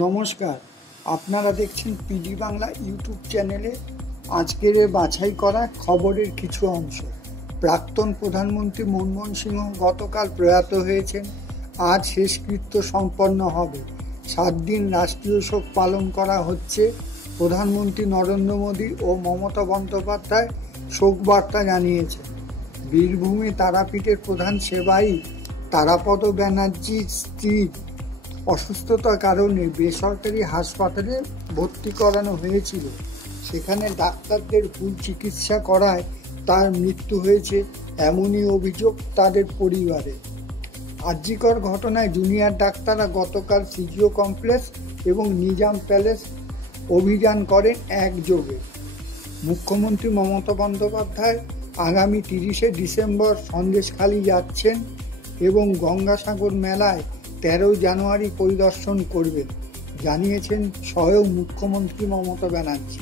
নমস্কার, আপনারা দেখছেন পিডি বাংলা ইউটিউব চ্যানেলে আজকের বাছাই করা খবরের কিছু অংশ। প্রাক্তন প্রধানমন্ত্রী মনমোহন সিংহ গতকাল প্রয়াত হয়েছেন। আজ শেষকৃত্য সম্পন্ন হবে। 7 দিন রাষ্ট্রীয় শোক পালন করা হচ্ছে। প্রধানমন্ত্রী নরেন্দ্র মোদী ও মমতা বন্দ্যোপাধ্যায় শোকবার্তা জানিয়েছেন। বীরভূমে তারাপীঠের প্রধান সেবাই তারাপদ ব্যানার্জির স্ত্রীর অসুস্থতার কারণে বেসরকারি হাসপাতালে ভর্তি করানো হয়েছিল। সেখানে ডাক্তারদের ভুল চিকিৎসা করায় তার মৃত্যু হয়েছে, এমনই অভিযোগ তাদের পরিবারে। আরজিকর ঘটনায় জুনিয়র ডাক্তাররা গতকাল সিজিও কমপ্লেক্স এবং নিজাম প্যালেস অভিযান করেন একযোগে। মুখ্যমন্ত্রী মমতা বন্দ্যোপাধ্যায় আগামী 30শে ডিসেম্বর সন্দেশখালি যাচ্ছেন এবং গঙ্গাসাগর মেলায় 13 জানুয়ারি পরিদর্শন করবেন, জানিয়েছেন স্বয়ং মুখ্যমন্ত্রী মমতা ব্যানার্জি।